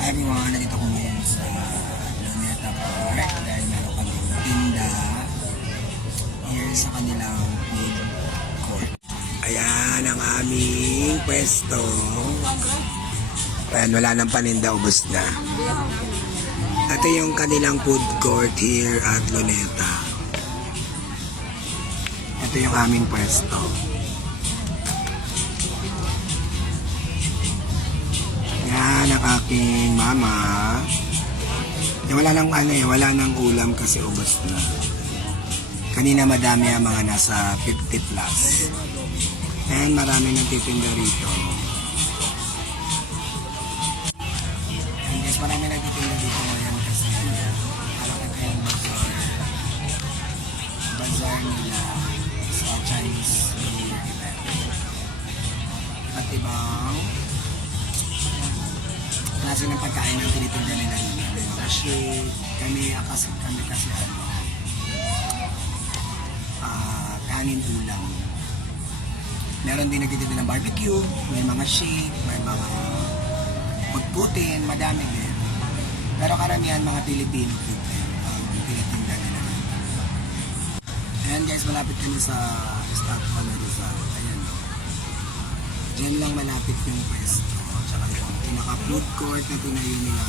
Everyone, nandito ko ngayon sa Luneta Park dahil meron kami tinda here sa kanilang food court. Ayan ang aming pwesto. Ayan, wala nang paninda, ubos na. Ito yung kanilang food court here at Luneta. Ito yung aming pwesto. Yan ang aking mama. Wala nang wala nang ulam kasi ubos na. Kanina madami ang mga nasa 50 plus. And marami nang titinda rito. And guys, marami nang titinda dito ngayon kasi malaki kayong bazaar nila sa Chinese New Year event. At ibang klase ng pagkain ng tinitinda nila dito. Kasi kami kasi kanin ulam. Meron din nagtitinda ng barbecue, may mga shake, may mga pagputin, madami din. Pero karamihan mga Pilipino food ang tinitinda nila. Ayan guys, malapit kami sa Stop Rizal. Ayan. Diyan lang malapit yung pwesto. Tsaka yung pinaka-food court na tinayo nila.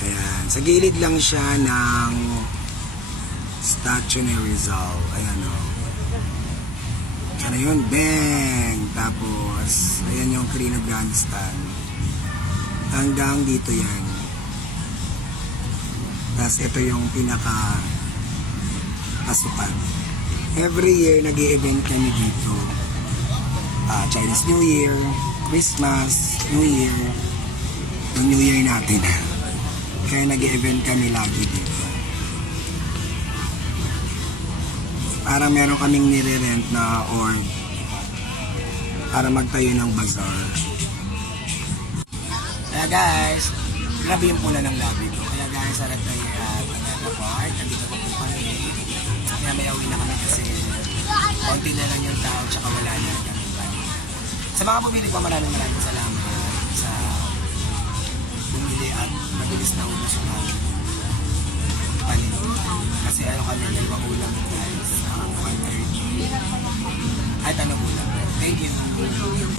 Ayan. Sa gilid lang siya ng statue ni Rizal. Ayan o. Sana yun, bang! Tapos, ayan yung Quirino Grandstand. Hanggang dito yan. Tapos ito yung pinaka-pasukan. Every year, nag-i-event kami dito. Chinese New Year, Christmas, New Year. Yung New Year natin. Kaya nag-i-event kami lagi dito. Parang meron kaming nire-rent na org para magtayo ng bazaar. Kaya guys, grabe yung pula ng labi ko. Kaya guys, harap tayo at Luneta Park. Nandito ko po kami. Kaya may awin na kami kasi konti na lang yung tao tsaka wala na kami. Sa mga bumili ko, maraming salamat sa bumili at mabilis na ubos yung panin. Kasi kami dalawang ulam guys. 130. Ay, tanong ulam. Thank you.